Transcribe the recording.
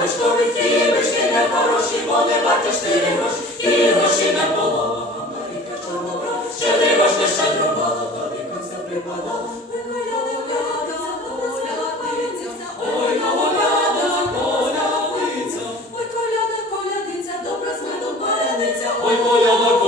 робиш, то відтієш, і не хороші, бо не бачиш ти гроші, і гроші не поламала, Маріка чорнобра, ще диво ще ще тримала, та віконця припадала, виколяла коляда, коляда пиця, ой, коляда, колядиця, ой, коляда, колядиця, добра з медом парениця, ой, коляда,